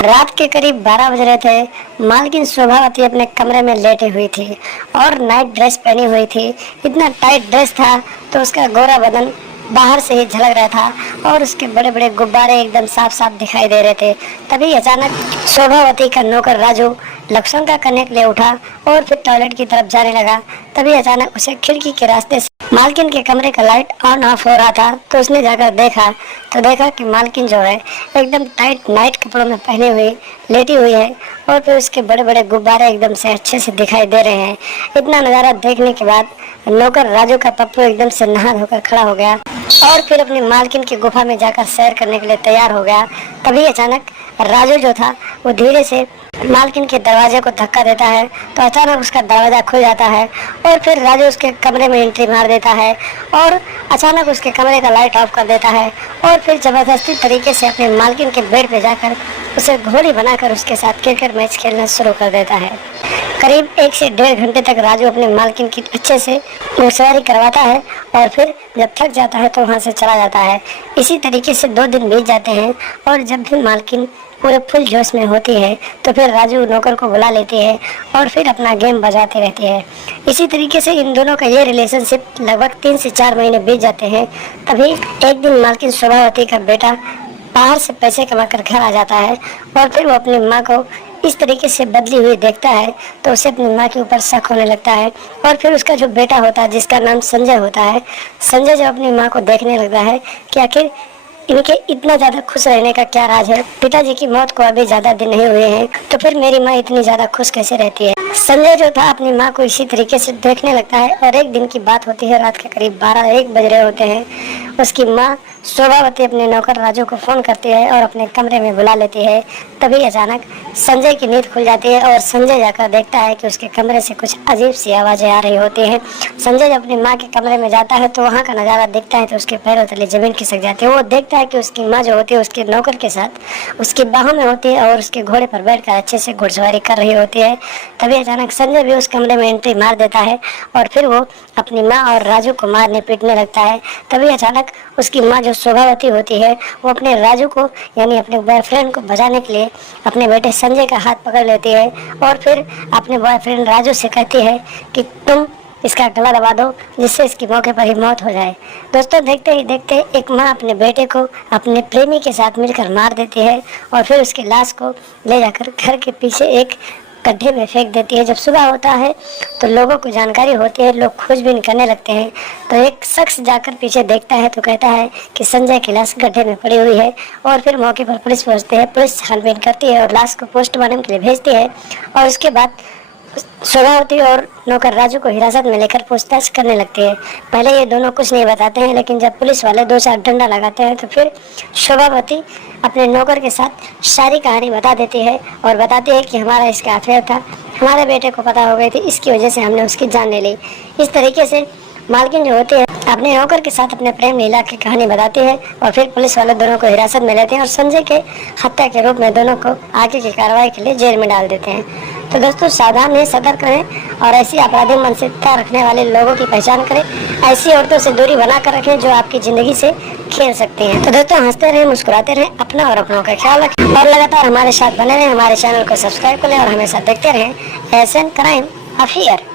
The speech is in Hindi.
रात के करीब 12 बज रहे थे। मालकिन शोभावती अपने कमरे में लेटी हुई थी और नाइट ड्रेस पहनी हुई थी। इतना टाइट ड्रेस था तो उसका गोरा बदन बाहर से ही झलक रहा था और उसके बड़े बड़े गुब्बारे एकदम साफ साफ दिखाई दे रहे थे। तभी अचानक शोभावती का नौकर राजू लक्षण का करने के लिए उठा और फिर टॉयलेट की तरफ जाने लगा। तभी अचानक उसे खिड़की के रास्ते से मालकिन के कमरे का लाइट ऑन ऑफ हो रहा था, तो उसने जाकर देखा कि मालकिन जो है एकदम टाइट नाइट कपड़ों में पहने हुई लेटी हुई है और फिर उसके बड़े बड़े गुब्बारे एकदम से अच्छे से दिखाई दे रहे हैं। इतना नज़ारा देखने के बाद नौकर राजू का पप्पू एकदम से नहा धोकर खड़ा हो गया और फिर अपनी मालकिन की गुफा में जाकर सैर करने के लिए तैयार हो गया। तभी अचानक राजू जो था वो धीरे से मालकिन के दरवाजे को धक्का देता है, तो अचानक उसका दरवाजा खुल जाता है और फिर राजू उसके कमरे में एंट्री मार देता है और अचानक उसके कमरे का लाइट ऑफ कर देता है और फिर जबरदस्ती तरीके से अपने मालकिन के बेड पे जाकर उसे घोड़ी बनाकर उसके साथ क्रिकेट मैच खेलना शुरू कर देता है। करीब 1 से 1.5 घंटे तक राजू अपने मालकिन की अच्छे से घुड़सवारी करवाता है और फिर जब थक जाता है तो वहाँ से चला जाता है। इसी तरीके से 2 दिन बीत जाते हैं और जब भी मालकिन पूरे फुल जोश में होती है तो फिर राजू नौकर को बुला लेती है और फिर अपना गेम बजाती रहती है। इसी तरीके से इन दोनों का ये रिलेशनशिप लगभग 3 से 4 महीने बीत जाते हैं। तभी एक दिन मालकिन शोभावती का बेटा बाहर से पैसे कमाकर घर आ जाता है और फिर वो अपनी माँ को इस तरीके से बदली हुई देखता है तो उसे अपनी माँ के ऊपर शक होने लगता है और फिर उसका जो बेटा होता है जिसका नाम संजय होता है, संजय जब अपनी माँ को देखने लगता है कि आखिर इनके इतना ज़्यादा खुश रहने का क्या राज है। पिताजी की मौत को अभी ज़्यादा दिन नहीं हुए हैं तो फिर मेरी माँ इतनी ज़्यादा खुश कैसे रहती है। संजय जो था अपनी माँ को इसी तरीके से देखने लगता है और एक दिन की बात होती है, रात के करीब 12-1 बज रहे होते हैं। उसकी माँ शोभावती अपने नौकर राजू को फ़ोन करती है और अपने कमरे में बुला लेती है। तभी अचानक संजय की नींद खुल जाती है और संजय जाकर देखता है कि उसके कमरे से कुछ अजीब सी आवाज़ें आ रही होती हैं। संजय जब अपनी माँ के कमरे में जाता है तो वहाँ का नज़ारा देखता है तो उसके पैरों तले ज़मीन खिसक जाती है। वो देखता है कि उसकी माँ जो होती है उसके नौकर के साथ उसकी बाहों में होती है और उसके घोड़े पर बैठकर अच्छे से घुड़सवारी कर रही होती है। तभी अचानक संजय भी उस कमरे में एंट्री मार देता है और फिर वो अपनी माँ और राजू को मारने पीटने लगता है। तभी अचानक उसकी माँ जो शोभावती होती है वो अपने राजू को यानी अपने बॉयफ्रेंड को बचाने के लिए अपने बेटे संजय का हाथ पकड़ लेती है और फिर अपने बॉयफ्रेंड राजू से कहती है कि तुम इसका गला दबा दो जिससे इसकी मौके पर ही मौत हो जाए। दोस्तों देखते ही देखते एक माँ अपने बेटे को अपने प्रेमी के साथ मिलकर मार देती है और फिर उसकी लाश को ले जाकर घर के पीछे एक गड्ढे में फेंक देती है। जब सुबह होता है तो लोगों को जानकारी होती है, लोग खोजबीन करने लगते हैं तो एक शख्स जाकर पीछे देखता है तो कहता है कि संजय की लाश गड्ढे में पड़ी हुई है और फिर मौके पर पुलिस पहुंचती है। पुलिस छानबीन करती है और लाश को पोस्टमार्टम के लिए भेजती है और उसके बाद शोभावती और नौकर राजू को हिरासत में लेकर पूछताछ करने लगती है। पहले ये दोनों कुछ नहीं बताते हैं, लेकिन जब पुलिस वाले 2-4 डंडा लगाते हैं तो फिर शोभावती अपने नौकर के साथ सारी कहानी बता देती है और बताती है कि हमारा इसका अफेयर था, हमारे बेटे को पता हो गई थी, इसकी वजह से हमने उसकी जान ले ली। इस तरीके से मालकिन जो होती है अपने नौकर के साथ अपने प्रेम लीला की कहानी बताती है और फिर पुलिस वाले दोनों को हिरासत में लेते हैं और संजय के हत्या के रूप में दोनों को आगे की कार्रवाई के लिए जेल में डाल देते हैं। तो दोस्तों सावधान रहें, सतर्क रहें और ऐसी आपराधिक मानसिकता रखने वाले लोगों की पहचान करें। ऐसी औरतों से दूरी बना कर रखें जो आपकी ज़िंदगी से खेल सकती हैं। तो दोस्तों हंसते रहें, मुस्कुराते रहें, अपना और अपनों का ख्याल रखें और लगातार हमारे साथ बने रहें। हमारे चैनल को सब्सक्राइब करें और हमेशा देखते रहें एएसएन क्राइम अफेयर।